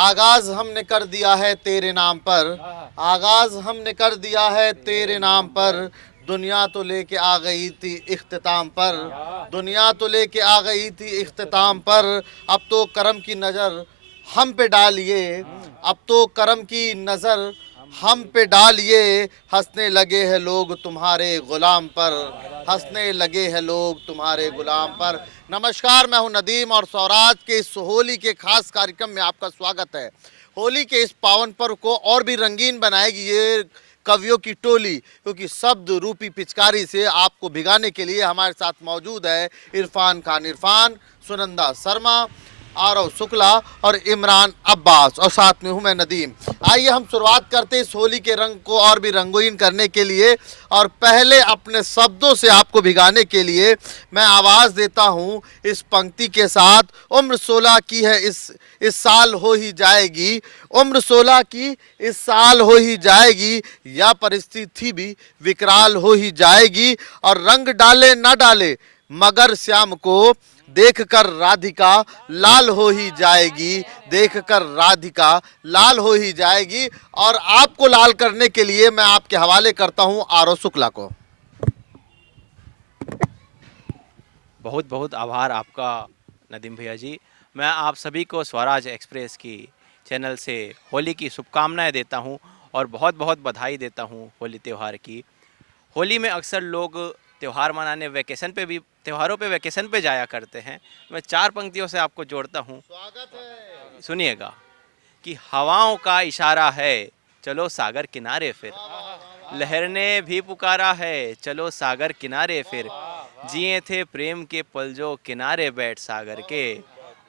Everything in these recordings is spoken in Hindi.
आगाज हमने कर दिया है तेरे नाम पर, आगाज हमने कर दिया है तेरे नाम पर। दुनिया तो लेके आ गई थी इख्तिताम पर, दुनिया तो लेके आ गई थी इख्तिताम पर। अब तो करम की नज़र हम पे डालिए, अब तो करम की नज़र हम पे डालिए। हंसने लगे हैं लोग तुम्हारे गुलाम पर, हंसने लगे हैं लोग तुम्हारे गुलाम पर। नमस्कार, मैं हूं नदीम और स्वराज के इस होली के खास कार्यक्रम में आपका स्वागत है। होली के इस पावन पर्व को और भी रंगीन बनाएगी ये कवियों की टोली, क्योंकि शब्द रूपी पिचकारी से आपको भिगाने के लिए हमारे साथ मौजूद है इरफान खान इरफान, सुनंदा शर्मा, आरव शुक्ला और इमरान अब्बास, और साथ में हूं मैं नदीम। आइए हम शुरुआत करते हैं इस होली के रंग को और भी रंगीन करने के लिए। और पहले अपने शब्दों से आपको भिगाने के लिए मैं आवाज़ देता हूं इस पंक्ति के साथ। उम्र 16 की है इस साल हो ही जाएगी, उम्र 16 की इस साल हो ही जाएगी, या परिस्थिति भी विकराल हो ही जाएगी। और रंग डाले न डाले मगर श्याम को देखकर राधिका लाल हो ही जाएगी, देखकर राधिका लाल हो ही जाएगी। और आपको लाल करने के लिए मैं आपके हवाले करता हूं आरव शुक्ला को। बहुत बहुत आभार आपका नदीम भैया जी। मैं आप सभी को स्वराज एक्सप्रेस की चैनल से होली की शुभकामनाएं देता हूं और बहुत बहुत बधाई देता हूं होली त्यौहार की। होली में अक्सर लोग त्यौहार मनाने वैकेशन पे भी, त्योहारों पे वैकेशन पे जाया करते हैं। मैं चार पंक्तियों से आपको जोड़ता हूं, स्वागत है। सुनिएगा। कि हवाओं का इशारा है, चलो सागर किनारे फिर, लहर ने भी पुकारा है, चलो सागर किनारे फिर। जिए थे प्रेम के पल जो किनारे बैठ सागर के,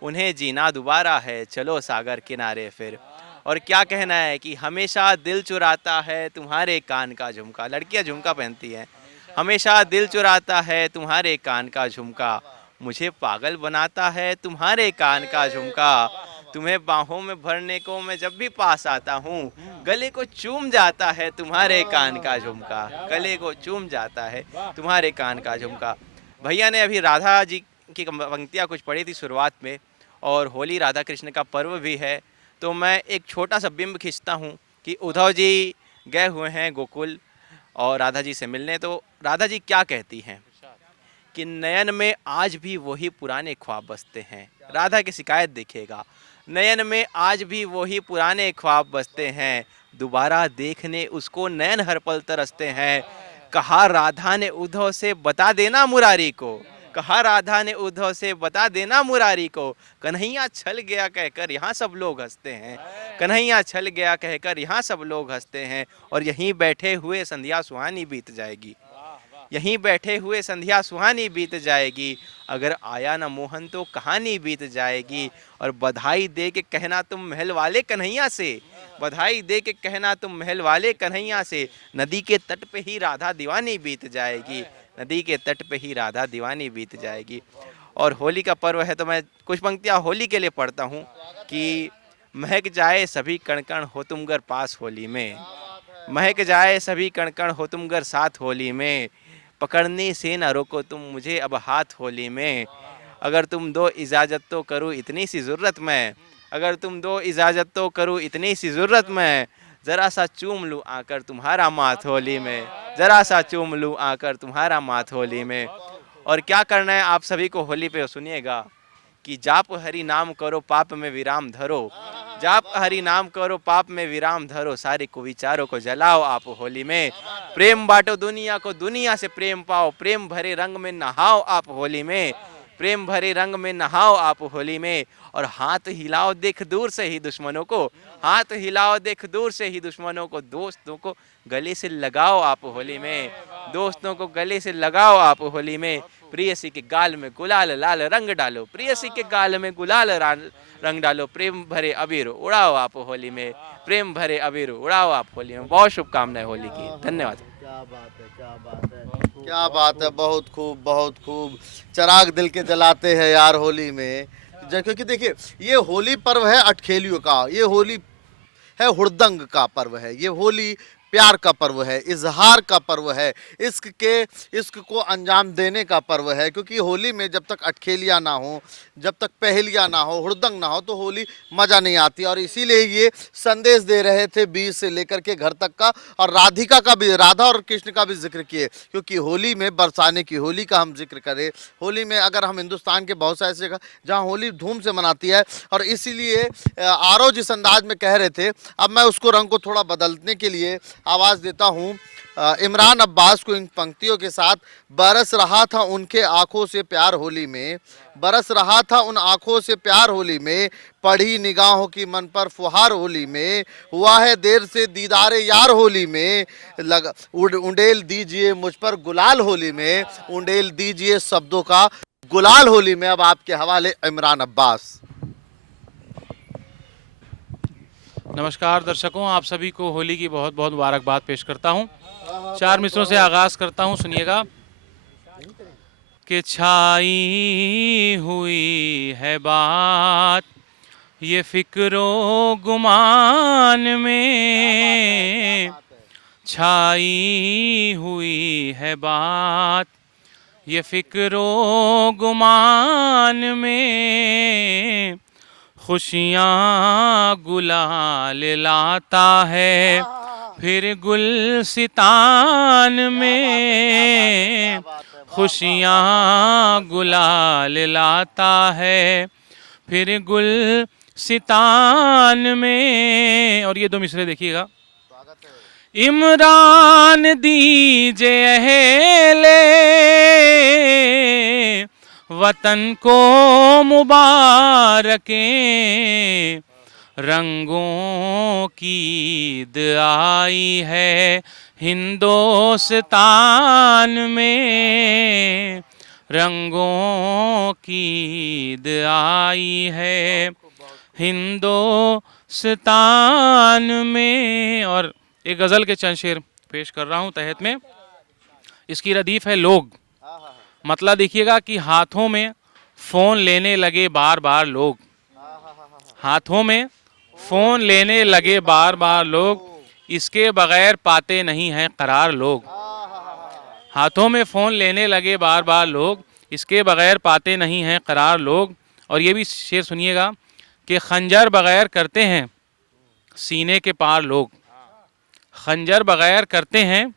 उन्हें जीना दोबारा है, चलो सागर किनारे फिर। और क्या कहना है कि हमेशा दिल चुराता है तुम्हारे कान का झुमका। लड़कियां झुमका पहनती हैं। हमेशा दिल चुराता है तुम्हारे कान का झुमका, मुझे पागल बनाता है तुम्हारे कान का झुमका। तुम्हें बाहों में भरने को मैं जब भी पास आता हूँ, गले को चूम जाता है तुम्हारे कान का झुमका, गले को चूम जाता है तुम्हारे कान का झुमका। भैया ने अभी राधा जी की पंक्तियाँ कुछ पढ़ी थी शुरुआत में, और होली राधा कृष्ण का पर्व भी है। तो मैं एक छोटा सा बिंब खींचता हूँ कि उद्धव जी गए हुए हैं गोकुल और राधा जी से मिलने। तो राधा जी क्या कहती हैं कि नयन में आज भी वही पुराने ख्वाब बसते हैं। राधा की शिकायत देखिएगा, नयन में आज भी वही पुराने ख्वाब बसते हैं, दोबारा देखने उसको नयन हर पल तरसते हैं। कहा राधा ने उद्धव से बता देना मुरारी को, कहा राधा ने उद्धव से बता देना मुरारी को, कन्हैया छल गया कहकर यहाँ सब लोग हंसते हैं, कन्हैया छल गया कहकर यहाँ सब लोग हंसते हैं। और यहीं बैठे हुए संध्या सुहानी बीत जाएगी, यहीं बैठे हुए संध्या सुहानी बीत जाएगी, अगर आया न मोहन तो कहानी बीत जाएगी। और बधाई दे के कहना तुम महल वाले कन्हैया से, बधाई दे के कहना तुम महल वाले कन्हैया से, नदी के तट पे ही राधा दीवानी बीत जाएगी, नदी के तट पे ही राधा दीवानी बीत जाएगी। और होली का पर्व है तो मैं कुछ पंक्तियाँ होली के लिए पढ़ता हूँ कि महक जाए सभी कण कण हो तुम गर पास होली में, महक जाए सभी कण कण हो तुम गर साथ होली में, पकड़ने से न रोको तुम मुझे अब हाथ होली में, अगर तुम दो इजाज़त तो करूँ इतनी सी ज़रूरत में, अगर तुम दो इजाज़त तो करूँ इतनी सी ज़रूरत में, ज़रा सा चूम लूँ आकर तुम्हारा माथ होली में, ज़रा सा चूम लूँ आकर तुम्हारा माथ होली में। और क्या करना है आप सभी को होली पे सुनिएगा कि जाप हरि नाम करो पाप में विराम धरो, जाप हरि नाम करो पाप में विराम धरो, सारे कुविचारों को जलाओ आप होली में, प्रेम बांटो दुनिया को दुनिया से प्रेम पाओ, प्रेम भरे रंग में नहाओ आप होली में, प्रेम भरे रंग में नहाओ आप होली में। और हाथ हिलाओ देख दूर से ही दुश्मनों को, हाथ हिलाओ देख दूर से ही दुश्मनों को, दोस्तों को गले से लगाओ आप होली में, दोस्तों को गले से लगाओ आप होली में। प्रियसी के गाल में गुलाल लाल रंग डालो, प्रियसी के गाल में गुलाल रंग डालो, प्रेम भरे अबीर उड़ाओ आप होली में, प्रेम भरे अबीर उड़ाओ आप होली में। बहुत शुभकामनाएं होली की, धन्यवाद। क्या बात है, क्या बात है, क्या बात है, बहुत खूब, बहुत खूब। चिराग दिल के जलाते हैं यार होली में। क्योंकि देखिए ये होली पर्व है अटखेलियों का, ये होली है हुड़दंग का पर्व है, ये होली प्यार का पर्व है, इजहार का पर्व है, इश्क को अंजाम देने का पर्व है। क्योंकि होली में जब तक अटखेलियाँ ना हो, जब तक पहेलियाँ ना हो, हुड़दंग ना हो, तो होली मज़ा नहीं आती। और इसीलिए ये संदेश दे रहे थे बीज से लेकर के घर तक का। और राधिका का भी, राधा और कृष्ण का भी जिक्र किए, क्योंकि होली में बरसाने की होली का हम जिक्र करें। होली में अगर हम हिंदुस्तान के बहुत सारे ऐसे जगह जहाँ होली धूम से मनाती है, और इसीलिए आरव जिस अंदाज में कह रहे थे, अब मैं उसको रंग को थोड़ा बदलने के लिए आवाज़ देता हूँ इमरान अब्बास को इन पंक्तियों के साथ। बरस रहा था उनके आंखों से प्यार होली में, बरस रहा था उन आंखों से प्यार होली में, पढ़ी निगाहों की मन पर फुहार होली में, हुआ है देर से दीदारे यार होली में, उंडेल दीजिए मुझ पर गुलाल होली में, उंडेल दीजिए शब्दों का गुलाल होली में। अब आपके हवाले इमरान अब्बास। नमस्कार दर्शकों, आप सभी को होली की बहुत बहुत मुबारकबाद पेश करता हूं। 4 मिसरों से आगाज़ करता हूं, सुनिएगा। कि छाई हुई है बात ये फिक्रो गुमान में, छाई हुई है बात ये फिक्रो गुमान में, खुशियाँ गुलाल लाता है फिर गुलसितान में, खुशियाँ गुलाल लाता है फिर गुलसितान में। और ये 2 मिसरे देखिएगा। इमरान दीजिए अहले वतन को मुबारकें, रंगों की ईद आई है हिंदुस्तान में, रंगों की ईद आई है हिंदुस्तान में। और एक गज़ल के चंद शेर पेश कर रहा हूँ तहत में। इसकी रदीफ है लोग। मतलब देखिएगा कि हाथों में फ़ोन लेने लगे बार बार लोग, हाथों में फ़ोन लेने लगे बार बार लोग, इसके बगैर पाते नहीं हैं करार लोग, हाथों में फ़ोन लेने लगे बार बार लोग, इसके बगैर पाते नहीं हैं करार लोग। और ये भी शेर सुनिएगा कि खंजर बगैर करते हैं सीने के पार लोग, खंजर बगैर करते हैं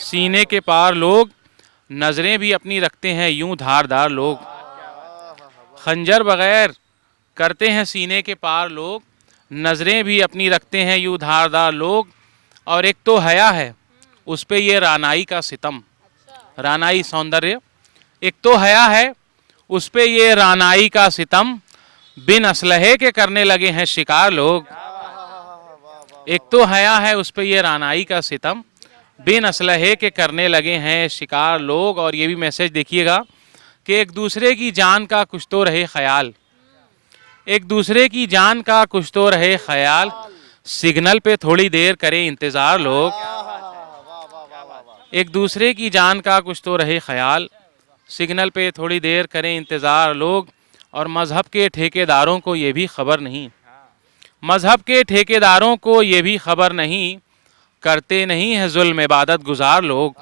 सीने के पार लोग, नज़रें भी अपनी रखते हैं यूं धारदार लोग, खंजर बगैर करते हैं सीने के पार लोग, नज़रें भी अपनी रखते हैं यूं धारदार लोग। और एक तो हया है उस पे ये रानाई का सितम, रानाई सौंदर्य, एक तो हया है उस पे ये रानाई का सितम, बिन असलहे के करने लगे हैं शिकार लोग, एक तो हया है उस पे ये रानाई का सितम, बिन असलहे के करने लगे हैं शिकार लोग। और ये भी मैसेज देखिएगा कि एक दूसरे की जान का कुछ तो रहे ख्याल, एक दूसरे की जान का कुछ तो रहे ख्याल, सिग्नल पे थोड़ी देर करें इंतज़ार लोग, एक दूसरे की जान का कुछ तो रहे ख्याल, सिग्नल पे थोड़ी देर करें इंतज़ार लोग। और मज़हब के ठेकेदारों को ये भी खबर नहीं, मज़हब के ठेकेदारों को ये भी खबर नहीं, करते नहीं है जुल्म इबादत गुजार लोग,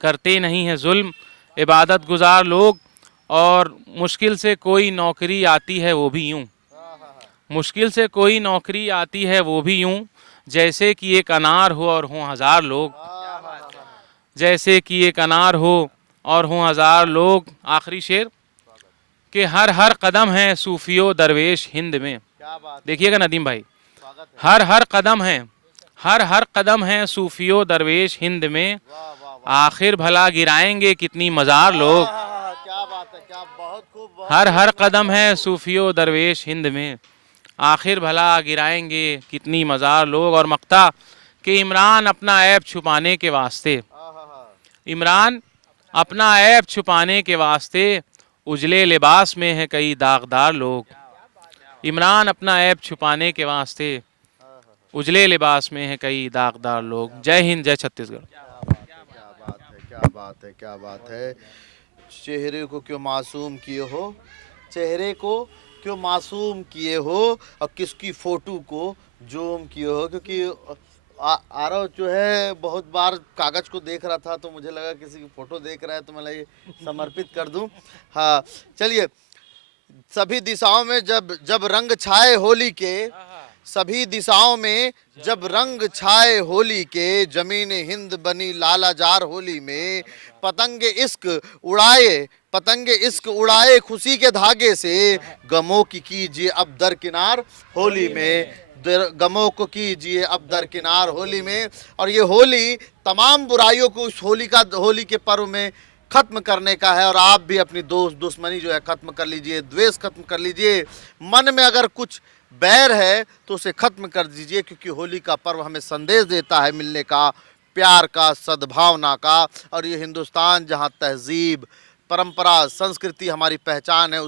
करते नहीं है जुल्म इबादत गुजार लोग। और मुश्किल से कोई नौकरी आती है वो भी यूं, मुश्किल से कोई नौकरी आती है वो भी यूं, जैसे कि एक अनार हो और हों हज़ार लोग, जैसे कि एक अनार हो और हों हज़ार लोग। आखिरी शेर कि हर हर कदम है सूफियो दरवेश हिंद में, देखिएगा नदीम भाई, हर हर कदम है, हर हर कदम है सूफियो दरवेश हिंद में, आखिर भला गिराएंगे कितनी मज़ार लोग, हर हर कदम है सूफियो दरवेश हिंद में, आखिर भला गिराएंगे कितनी मज़ार लोग। और मक्ता कि इमरान अपना ऐब छुपाने के वास्ते, इमरान अपना ऐब छुपाने के वास्ते, उजले लिबास में है कई दागदार लोग, इमरान अपना ऐब छुपाने के वास्ते, उजले लिबास में है कई दागदार लोग। जय हिंद, जय छत्तीसगढ़। क्या बात है, क्या बात है। चेहरे को क्यों मासूम किए हो, चेहरे को क्यों मासूम किए हो, और किसकी फ़ोटो को जूम किए हो। क्योंकि आरव जो है बहुत बार कागज को देख रहा था, तो मुझे लगा किसी की फोटो देख रहा है तो मैं ये समर्पित कर दूं। हाँ चलिए, सभी दिशाओं में जब जब रंग छाए होली के, सभी दिशाओं में जब रंग छाए होली के, जमीन हिंद बनी लालाजार होली में, पतंगे इश्क उड़ाए, पतंगे इश्क उड़ाए खुशी के धागे से, गमों की कीजिए अब दरकिनार होली में, गमों को कीजिए अब दरकिनार होली में। और ये होली तमाम बुराइयों को उस होली के पर्व में खत्म करने का है। और आप भी अपनी दोस्त दुश्मनी जो है खत्म कर लीजिए, द्वेष खत्म कर लीजिए, मन में अगर कुछ बैर है तो उसे खत्म कर दीजिए, क्योंकि होली का पर्व हमें संदेश देता है मिलने का, प्यार का, सद्भावना का। और ये हिंदुस्तान जहाँ तहजीब, परंपरा, संस्कृति हमारी पहचान है,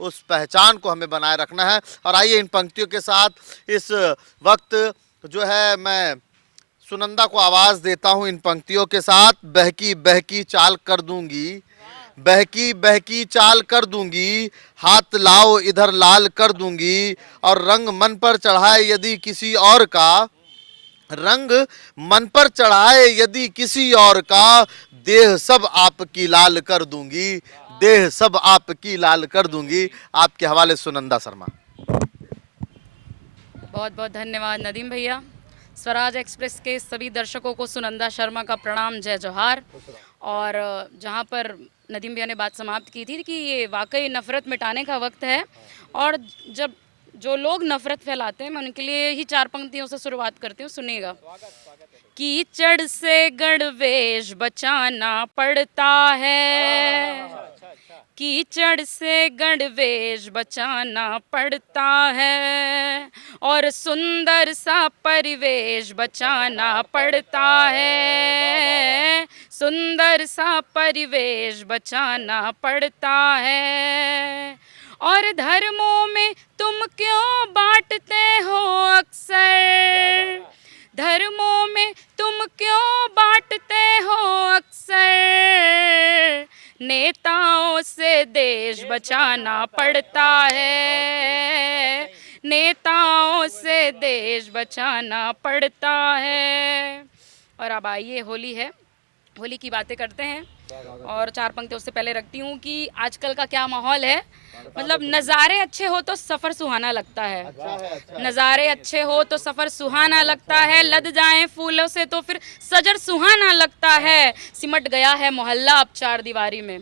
उस पहचान को हमें बनाए रखना है। और आइए इन पंक्तियों के साथ इस वक्त जो है मैं सुनंदा को आवाज देता हूं इन पंक्तियों के साथ। बहकी बहकी चाल कर दूंगी, बहकी बहकी चाल कर दूंगी, हाथ लाओ इधर लाल कर दूंगी, और रंग मन पर चढ़ाए यदि किसी और का, रंग मन पर चढ़ाए यदि किसी और का, देह सब आपकी लाल कर दूंगी, देह सब आपकी लाल कर दूंगी। आपके हवाले सुनंदा शर्मा। बहुत बहुत धन्यवाद नदीम भैया। स्वराज एक्सप्रेस के सभी दर्शकों को सुनंदा शर्मा का प्रणाम, जय जोहार। और जहाँ पर नदीम भैया ने बात समाप्त की थी कि ये वाकई नफ़रत मिटाने का वक्त है, और जब जो लोग नफ़रत फैलाते हैं मैं उनके लिए ही 4 पंक्तियों से शुरुआत करती हूँ, सुनिएगा। कीचड़ से गणवेश बचाना पड़ता है, कीचड़ से गणवेश बचाना पड़ता है, और सुंदर सा परिवेश बचाना पड़ता है, सुंदर सा परिवेश बचाना पड़ता है। और धर्मों में तुम क्यों बांटते हो अक्सर, धर्मों में तुम क्यों बांटते हो अक्सर, नेताओं से देश बचाना पड़ता है, नेताओं से देश बचाना पड़ता है। और अब आइए, होली है, होली की बातें करते हैं। और 4 पंक्तियों से पहले रखती हूँ कि आजकल का क्या माहौल है। मतलब नज़ारे अच्छे हो तो सफ़र सुहाना लगता है, नज़ारे अच्छे हो तो सफ़र सुहाना लगता है, लद जाएं फूलों से तो फिर सजर सुहाना लगता है। सिमट गया है मोहल्ला अब 4 दीवारी में,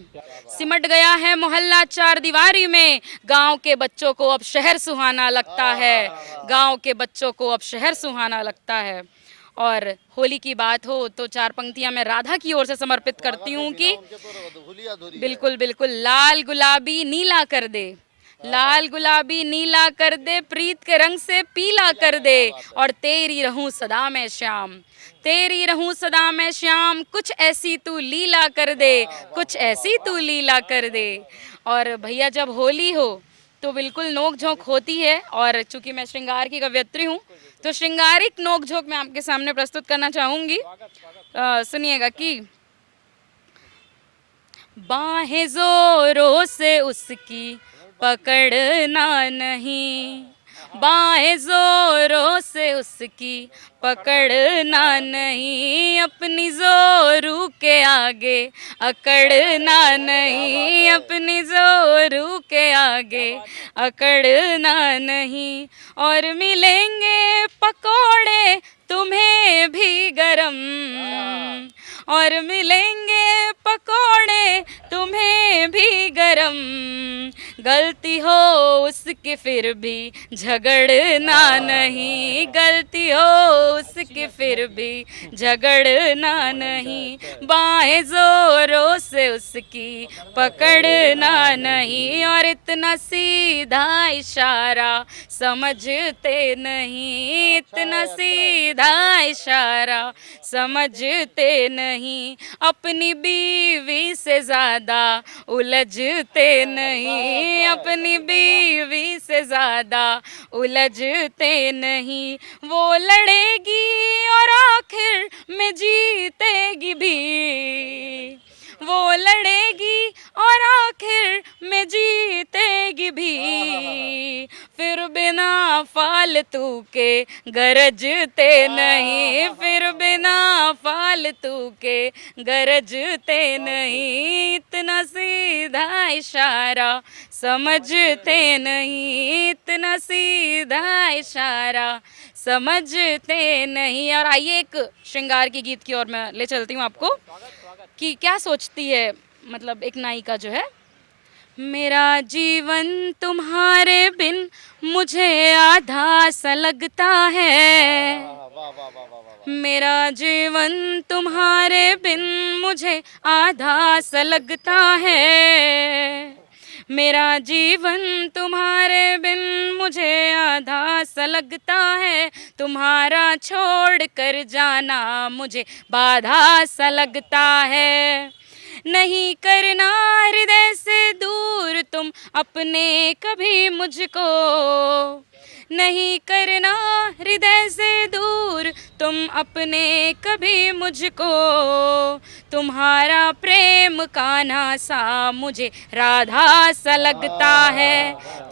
सिमट गया है मोहल्ला 4 दीवारी में, गांव के बच्चों को अब शहर सुहाना लगता है, गांव के बच्चों को अब शहर सुहाना लगता है। और होली की बात हो तो 4 पंक्तियां मैं राधा की ओर से समर्पित करती हूँ कि बिल्कुल बिल्कुल, लाल गुलाबी नीला कर दे, लाल गुलाबी नीला कर दे, प्रीत के रंग से पीला कर दे, और तेरी रहूं सदा मैं श्याम, तेरी रहूं सदा मैं श्याम, कुछ ऐसी तू लीला कर दे, कुछ ऐसी तू लीला कर दे। और भैया जब होली हो तो बिल्कुल नोक झोंक होती है, और चूंकि मैं श्रृंगार की कवयित्री हूँ तो श्रृंगारिक नोक झोंक मैं आपके सामने प्रस्तुत करना चाहूँगी। सुनिएगा कि बाहें जोरों से उसकी पकड़ना नहीं, बाहें जोरों से उसकी पकड़ना नहीं, अपनी जोरू के आगे अकड़ना नहीं, अपनी जोरू के आगे अकड़ना नहीं। और मिलेंगे पकोड़े तुम्हें भी गरम, और मिलेंगे पकोड़े तुम्हें भी गरम, गलती हो उसकी फिर भी झगड़ना नहीं, गलती हो उसकी फिर भी झगड़ना नहीं, बाएं जोरों से उसकी पकड़ना नहीं। और इतना सीधा इशारा समझते नहीं, इतना सीधा इशारा समझते नहीं, अपनी बीवी से ज़्यादा उलझते नहीं, अपनी बीवी से ज़्यादा उलझते नहीं। वो लड़ेगी और आखिर में जीतेगी भी, वो लड़ेगी और आखिर में जीतेगी भी, फिर बिना फालतू के गरजते नहीं, फिर बिना फालतू के गरजते नहीं, इतना सीधा इशारा समझते नहीं, इतना सीधा इशारा समझते नहीं। और आइए एक श्रृंगार की गीत की ओर मैं ले चलती हूँ आपको कि क्या सोचती है मतलब एक नायिका जो है। मेरा जीवन तुम्हारे बिन मुझे आधा सा लगता है, मेरा जीवन तुम्हारे बिन मुझे आधा सा लगता है, मेरा जीवन तुम्हारे बिन मुझे आधा सा लगता है, तुम्हारा छोड़ कर जाना मुझे बाधा सा लगता है। नहीं करना हृदय से दूर तुम अपने कभी मुझको, नहीं करना हृदय से दूर तुम अपने कभी मुझको, तुम्हारा प्रेम कान्हा सा मुझे राधा सा लगता है,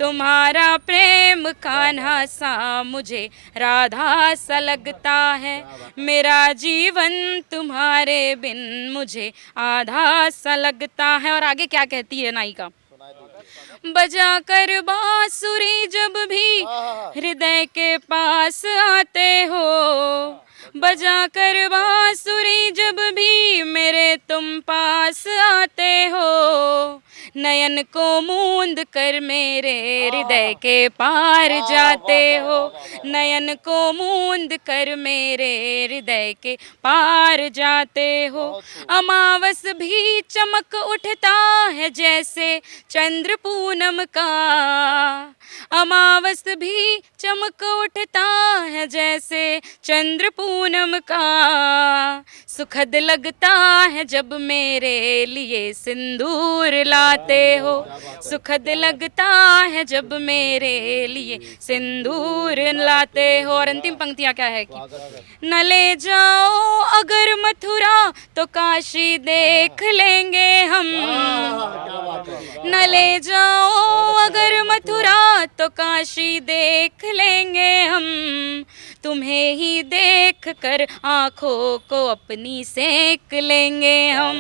तुम्हारा प्रेम कान्हा सा मुझे राधा सा लगता है, मेरा जीवन तुम्हारे बिन मुझे आधा सा लगता है। और आगे क्या कहती है नायिका। बजा कर बांसुरी जब भी हृदय के पास आते हो, बजा कर बांसुरी जब भी मेरे तुम पास आते हो, नयन को मूंद कर मेरे हृदय के पार जाते हो, नयन को मूंद कर मेरे हृदय के पार जाते हो। अमावस भी चमक उठता है जैसे चंद्र पूनम का, अमावस भी चमक उठता है जैसे चंद्र पूनम का, सुखद लगता है जब मेरे लिए सिंदूर लाते हो, सुखद लगता है जब मेरे लिए सिंदूर लाते हो। और अंतिम पंक्तियां क्या है कि न ले जाओ अगर मथुरा तो काशी देख लेंगे हम, न ले जाओ अगर मथुरा तो काशी देख लेंगे हम, तुम्हें ही देख कर आँखों को अपनी सेक लेंगे हम।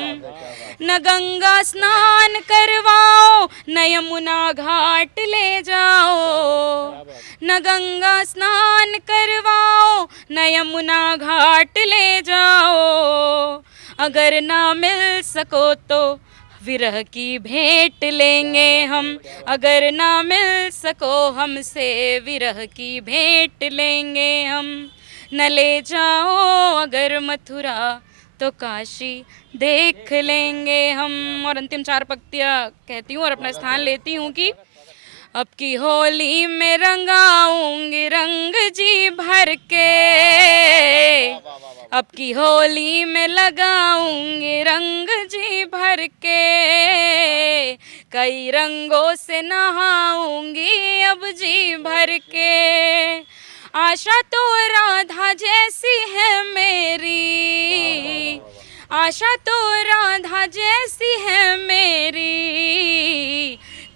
न गंगा स्नान करवाओ न यमुना घाट ले जाओ, न गंगा स्नान करवाओ न यमुना घाट ले जाओ, अगर ना मिल सको तो विरह की भेंट लेंगे हम, अगर ना मिल सको हमसे विरह की भेंट लेंगे हम। न ले जाओ अगर मथुरा तो काशी देख लेंगे हम। और अंतिम चार पंक्तियाँ कहती हूँ और अपना स्थान लेती हूँ कि अब की होली में रंगाऊंगी रंग जी भर के, अब की होली में लगाऊंगी रंग जी भर के, कई रंगों से नहाऊंगी अब जी भर के, आशा तो राधा जैसी है मेरी, आशा तो राधा जैसी है मेरी,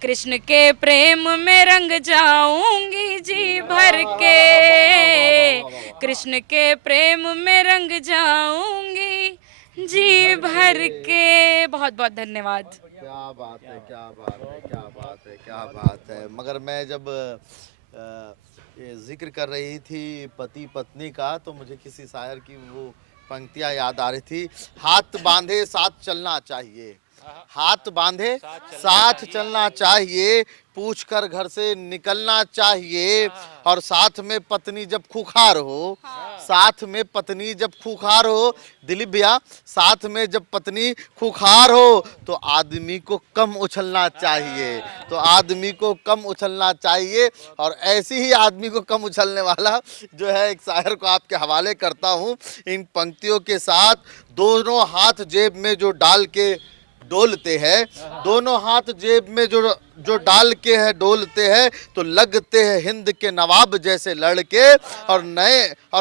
कृष्ण के प्रेम में रंग जाऊंगी जी भर के, कृष्ण के प्रेम में रंग जाऊंगी जी भर के। बहुत बहुत धन्यवाद। क्या बात है, क्या बात है, क्या बात है, क्या बात है। मगर मैं जब ये जिक्र कर रही थी पति पत्नी का तो मुझे किसी शायर की वो पंक्तियां याद आ रही थी, हाथ बांधे साथ चलना चाहिए, हाथ बांधे साथ चलना चाहिए, पूछकर घर से निकलना चाहिए, और साथ में पत्नी जब खुखार हो, साथ में पत्नी जब खुखार हो, दिलीप भैया साथ में जब पत्नी खुखार हो तो आदमी को कम उछलना चाहिए, तो आदमी को कम उछलना चाहिए। और ऐसी ही आदमी को कम उछलने वाला जो है एक शायर को आपके हवाले करता हूँ इन पंक्तियों के साथ। दोनों हाथ जेब में जो डाल के डोलते हैं, दोनों हाथ जेब में जो जो डाल के है डोलते हैं, तो लगते हैं हिंद के नवाब जैसे लड़के। और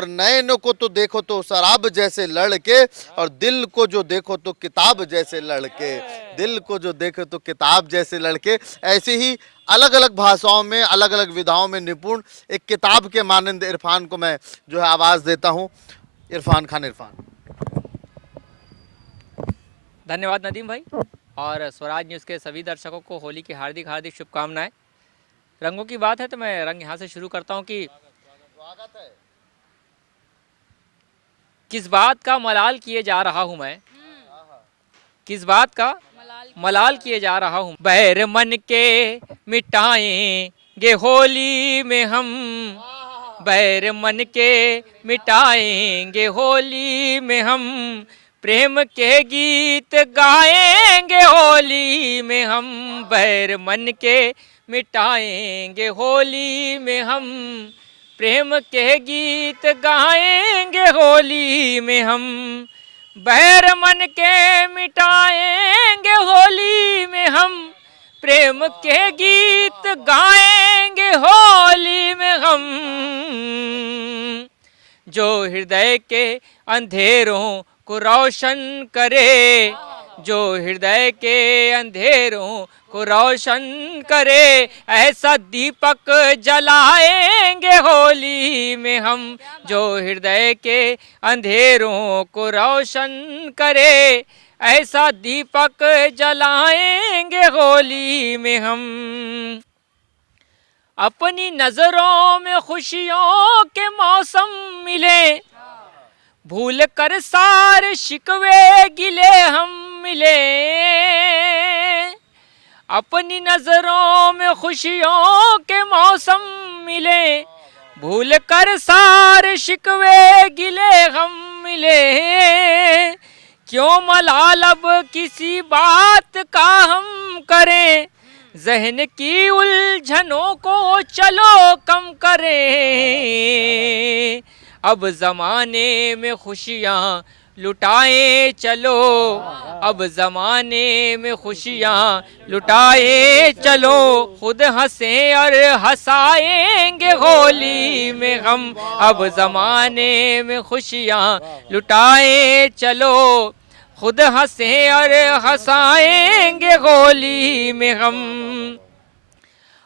नयनों को तो देखो तो शराब जैसे लड़के, और दिल को जो देखो तो किताब जैसे लड़के, दिल को जो देखो तो किताब जैसे लड़के। ऐसे ही अलग अलग भाषाओं में, अलग अलग विधाओं में निपुण एक किताब के मानंद इरफान को मैं जो है आवाज़ देता हूँ। इरफान खान। इरफान। धन्यवाद नदीम भाई, और स्वराज न्यूज़ के सभी दर्शकों को होली की हार्दिक हार्दिक शुभकामनाएं। रंगों की बात है तो मैं रंग यहाँ से शुरू करता हूँ कि किस बात का मलाल किए जा रहा हूँ मैं, किस बात का मलाल किए जा रहा हूँ। बैर मन के मिटाएंगे होली में हम, बैर मन के मिटाएंगे होली में हम, प्रेम के गीत गाएंगे होली में हम, बैर मन के मिटाएंगे होली में हम, प्रेम के गीत गाएंगे होली में हम, बैर मन के मिटाएंगे होली में हम, प्रेम के गीत गाएंगे होली में हम, जो हृदय के अंधेरों को रोशन करे, जो हृदय के अंधेरों को रोशन करे, ऐसा दीपक जलाएंगे होली में हम, जो हृदय के अंधेरों को रोशन करे, ऐसा दीपक जलाएंगे होली में हम। अपनी नजरों में खुशियों के मौसम मिले, भूल कर सारे शिकवे गिले हम मिले, अपनी नजरों में खुशियों के मौसम मिले, भूल कर सारे शिकवे गिले हम मिले, क्यों मलाल अब किसी बात का हम करें, जहन की उलझनों को चलो कम करें, अब जमाने में खुशियाँ लुटाए चलो, अब जमाने में खुशियाँ लुटाए चलो, खुद हंसे और हंसाएंगे होली में हम, अब जमाने में खुशियाँ लुटाए चलो, खुद हंसे और हंसाएंगे होली में हम।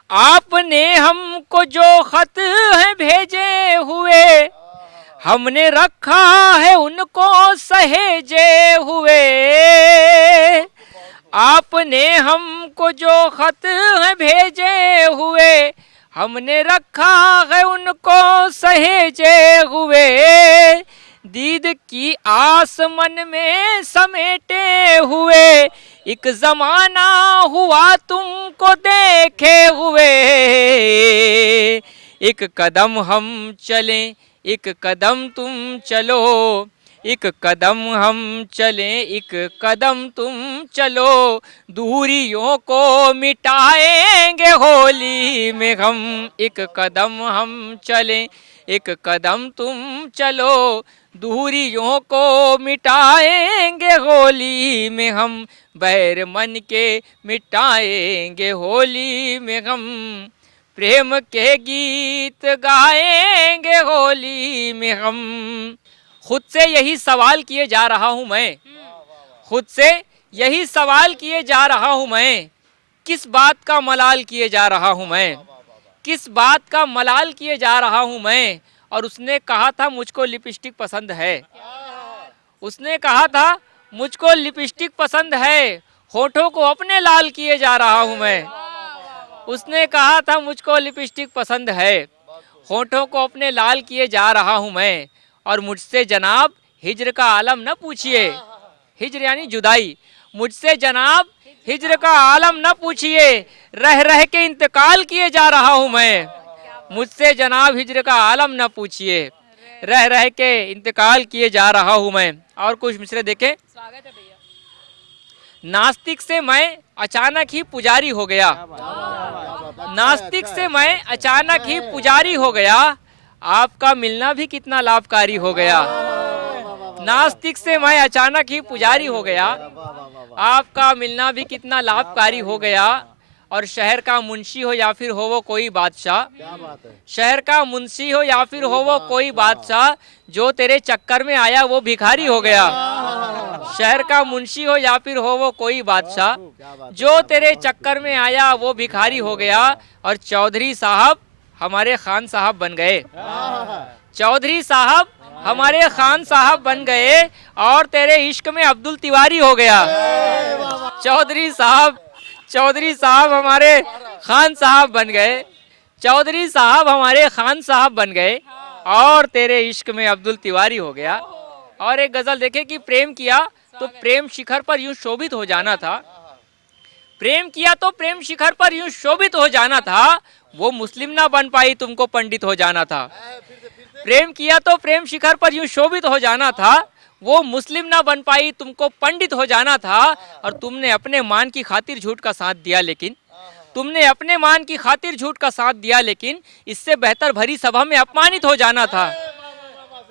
आपने हमको जो खत है भेजे हुए, हमने रखा है उनको सहेजे हुए, आपने हमको जो खत है भेजे हुए, हमने रखा है उनको सहेजे हुए, दीद की आस मन में समेटे हुए, एक जमाना हुआ तुमको देखे हुए, एक कदम हम चलें एक कदम तुम चलो, एक कदम हम चलें एक कदम तुम चलो, दूरियों को मिटाएंगे होली में हम, एक कदम हम चलें एक कदम तुम चलो, दूरियों को मिटाएंगे होली में हम, बैर मन के मिटाएंगे होली में हम, प्रेम के गीत गाएंगे होली में हम। खुद से यही सवाल किए जा रहा हूँ मैं, खुद से यही सवाल किए जा रहा हूँ मैं, किस बात का मलाल किए जा रहा हूँ मैं, किस बात का मलाल किए जा रहा हूँ मैं। और उसने कहा था मुझको लिपस्टिक पसंद है, उसने कहा था मुझको लिपस्टिक पसंद है, होठों को अपने लाल किए जा रहा हूँ मैं, उसने कहा था मुझको लिपस्टिक पसंद है, होठों को अपने लाल किए जा रहा हूँ मैं। और मुझसे जनाब हिज्र का आलम न पूछिए, हिज्र यानी जुदाई, मुझसे जनाब हिज्र का आलम न पूछिए, रह रह के इंतकाल किए जा रहा हूँ मैं, मुझसे जनाब हिज्र का आलम न पूछिए, रह रह के इंतकाल किए जा रहा हूँ मैं। और कुछ मिसरे देखें। नास्तिक से मैं अचानक ही पुजारी हो गया, नास्तिक से मैं अचानक ही पुजारी हो गया, आपका मिलना भी कितना लाभकारी हो गया। नास्तिक से मैं अचानक ही पुजारी हो गया, आपका मिलना भी कितना लाभकारी हो गया। और शहर का मुंशी हो या फिर हो वो कोई बादशाह, शहर का मुंशी हो या फिर हो वो कोई बादशाह, जो तेरे चक्कर में आया वो भिखारी हो गया। शहर का मुंशी हो या फिर हो वो कोई बादशाह, जो तेरे चक्कर में आया वो भिखारी हो गया। और चौधरी साहब हमारे खान साहब बन गए, चौधरी साहब हमारे खान साहब बन गए। और तेरे इश्क में अब्दुल तिवारी हो गया। चौधरी साहब हमारे खान साहब बन गए, चौधरी साहब हमारे खान साहब बन गए। और तेरे इश्क में अब्दुल तिवारी हो गया। और एक गजल देखे कि प्रेम किया तो प्रेम शिखर पर यूं शोभित हो जाना था, प्रेम किया तो प्रेम शिखर पर यूं शोभित हो जाना था, वो मुस्लिम ना बन पाई तुमको पंडित हो जाना था। प्रेम किया तो प्रेम शिखर पर यूं शोभित हो जाना था, वो मुस्लिम ना बन पाई तुमको पंडित हो जाना था। और तुमने अपने मान की खातिर झूठ का साथ दिया, लेकिन तुमने अपने मान की खातिर झूठ का साथ दिया, लेकिन इससे बेहतर भरी सभा में अपमानित हो जाना था।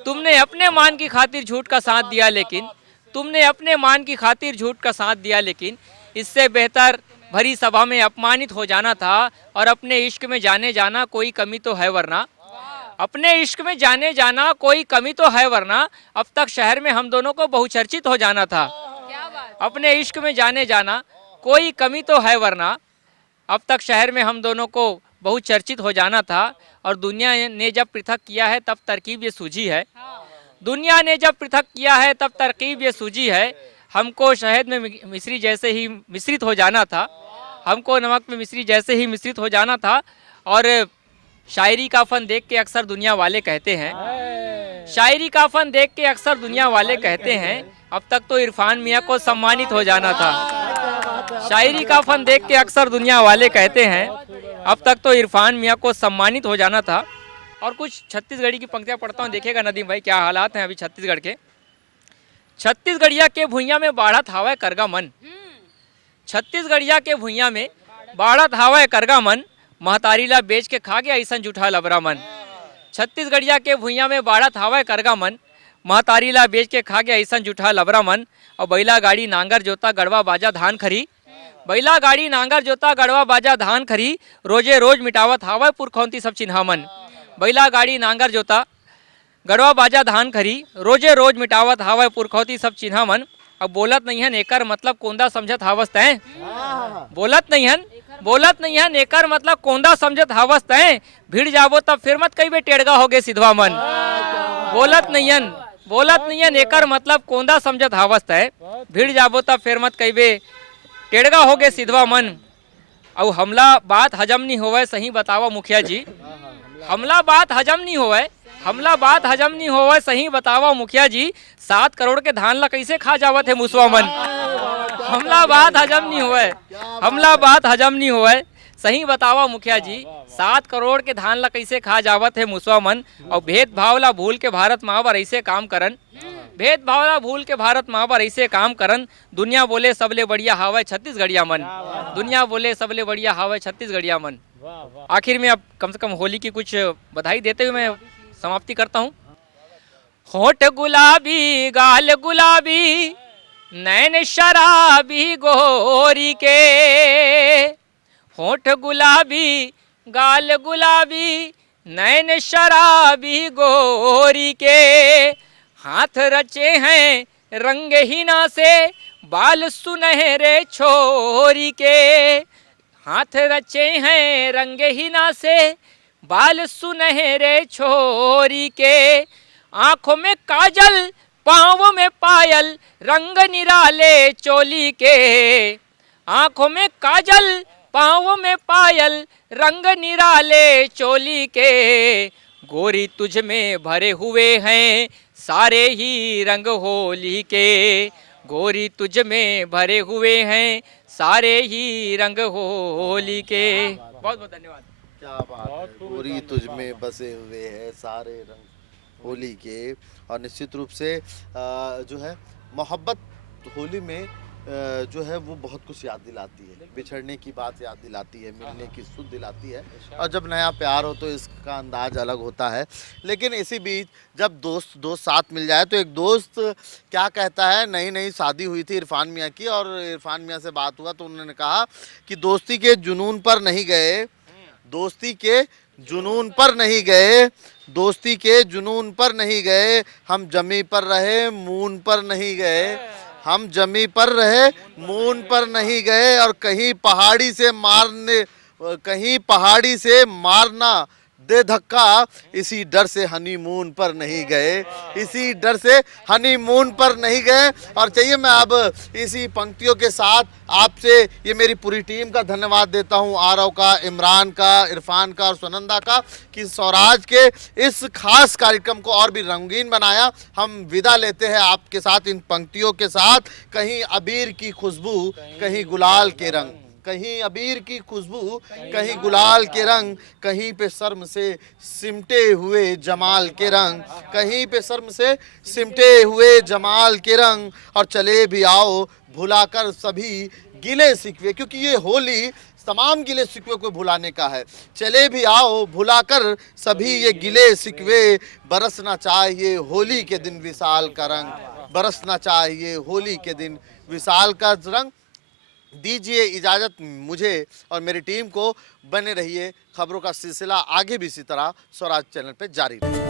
तुमने अपने मान की खातिर झूठ का साथ दिया, लेकिन तुमने अपने मान की खातिर झूठ का साथ दिया, लेकिन इससे बेहतर भरी सभा में अपमानित हो जाना था। और अपने इश्क में जाने जाना कोई कमी तो है वरना, अपने इश्क में जाने जाना कोई कमी तो है वरना, अब तक शहर में हम दोनों को बहुचर्चित हो जाना था। अपने इश्क में जाने जाना कोई कमी तो है वरना, अब तक शहर में हम दोनों को बहुचर्चित हो जाना था। और दुनिया ने जब पृथक किया है तब तरकीब ये सूझी है, दुनिया ने जब पृथक किया है तब तरकीब ये सूझी है। हमको शहद में मिश्री जैसे ही मिश्रित हो जाना था, हमको नमक में मिश्री जैसे ही मिश्रित हो जाना था। और शायरी का फन देख के अक्सर दुनिया वाले कहते हैं, शायरी का फन देख के अक्सर दुनिया वाले कहते हैं, अब तक तो इरफान मियाँ को सम्मानित हो जाना था। शायरी का फन देख के अक्सर दुनिया वाले कहते हैं, अब तक तो इरफान मियाँ को सम्मानित हो जाना था। और कुछ छत्तीसगढ़ी की पंक्तियाँ पढ़ता हूँ, देखिएगा नदीम भाई क्या हालात हैं अभी छत्तीसगढ़ के। छत्तीसगढ़िया के भुइयाँ में बाढ़त हावय करगा मन, छत्तीसगढ़िया के भुइयाँ में बाढ़त हावय करगा मन, महतारी ला बेच के खा गया ऐसा जूठा लबरा मन। छत्तीसगढ़िया के भुइयाँ में बाढ़त हावय करगा मन, महतारी ला बेच के खा गया ऐसा जूठा लबरा मन। और बैला गाड़ी नांगर जोता गड़वा बाजा धान खरी, बैला गाड़ी नांगर जोता गड़वा बाजा धान खरी, रोजे रोज मिटावत हावय पुरखौंती सब चिन्हा मन। बैला गाड़ी नांगर जोता गड़वा बाजा धान खरी, रोजे रोज मिटावत हावय पुरखौती सब चिन्हा मन। अब बोलत नहीं हन एकर मतलब कोंदा समझत हावस तैं, बोलत नहीं हन एकर मतलब कोंदा समझत हावस तैं, भिड़ जाबो तब फिर मत कहिबे टेढ़गा होगे सिधवा मन। बोलत नहीं हन एकर मतलब कोंदा समझत हावस तैं, भिड़ जाबो तब फिर मत कहिबे टेढ़गा होगे सिधवा मन। अब हमला बात हजम नहीं होवे सही बतावा मुखिया जी, हमला बात हजम नहीं होवे सही बतावा मुखिया जी, 7 करोड़ के धान ला कैसे खा जावत है मुसवा मन। हमला बात हजम नहीं होवे सही बतावा मुखिया जी, 7 करोड़ के धान ला कैसे खा जावत है मुसवा मन। और भेदभाव ला भूल के भारत महावर ऐसे काम करन, भेदभाव ला भूल के भारत महावर ऐसे काम करन, दुनिया बोले सबले बढ़िया हावय छत्तीसगढ़िया मन, दुनिया बोले सबले बढ़िया हावय छत्तीसगढ़िया मन। आखिर में अब कम से कम होली की कुछ बधाई देते हुए मैं समाप्ति करता हूँ। होठ गुलाबी गाल गुलाबी नैन शराबी गोरी के, होठ गुलाबी गाल गुलाबी नैन शराबी गोरी के, हाथ रचे हैं रंग हिना से बाल सुनहरे छोरी के, हाथ रचे हैं रंग हिना से बाल सुनहरे छोरी के, आंखों में काजल पाँव में पायल रंग निराले चोली के, आंखों में काजल पाँव में पायल रंग निराले चोली के, गोरी तुझ में भरे हुए हैं सारे ही रंग होली के, गोरी तुझ में भरे हुए हैं सारे ही रंग होली के। बहुत बहुत धन्यवाद। क्या बात है, गोरी तुझ में बसे हुए हैं सारे रंग होली के। और निश्चित रूप से जो है मोहब्बत होली में जो है वो बहुत कुछ याद दिलाती है। बिछड़ने की बात याद दिलाती है, मिलने की सुध दिलाती है, और जब नया प्यार हो तो इसका अंदाज अलग होता है। लेकिन इसी बीच जब दोस्त दोस्त साथ मिल जाए तो एक दोस्त क्या कहता है, नई नई शादी हुई थी इरफान मियाँ की, और इरफान मियाँ से बात हुआ तो उन्होंने कहा कि दोस्ती के जुनून पर नहीं गए, दोस्ती के जुनून पर नहीं गए, दोस्ती के जुनून पर नहीं गए, हम जमी पर रहे मून पर नहीं गए, हम जमी पर रहे मून पर नहीं गए, और कहीं पहाड़ी से मारना दे धक्का, इसी डर से हनीमून पर नहीं गए, इसी डर से हनीमून पर नहीं गए। और चाहिए मैं अब इसी पंक्तियों के साथ आपसे ये मेरी पूरी टीम का धन्यवाद देता हूँ, आरव का, इमरान का, इरफान का और सुनंदा का, कि स्वराज के इस खास कार्यक्रम को और भी रंगीन बनाया। हम विदा लेते हैं आपके साथ इन पंक्तियों के साथ, कहीं अबीर की खुशबू कहीं गुलाल के रंग, कहीं अबीर की खुशबू कहीं गुलाल के रंग, कहीं पे शर्म से सिमटे हुए जमाल के रंग, कहीं पे शर्म से सिमटे हुए जमाल के रंग, और चले भी आओ भुलाकर सभी गिले शिकवे, क्योंकि ये होली तमाम गिले शिकवे को भुलाने का है। चले भी आओ भुलाकर सभी ये गिले शिकवे, बरसना चाहिए होली के दिन विशाल का रंग, बरसना चाहिए होली के दिन विशाल का रंग। दीजिए इजाज़त मुझे और मेरी टीम को, बने रहिए, खबरों का सिलसिला आगे भी इसी तरह स्वराज चैनल पे जारी रहे।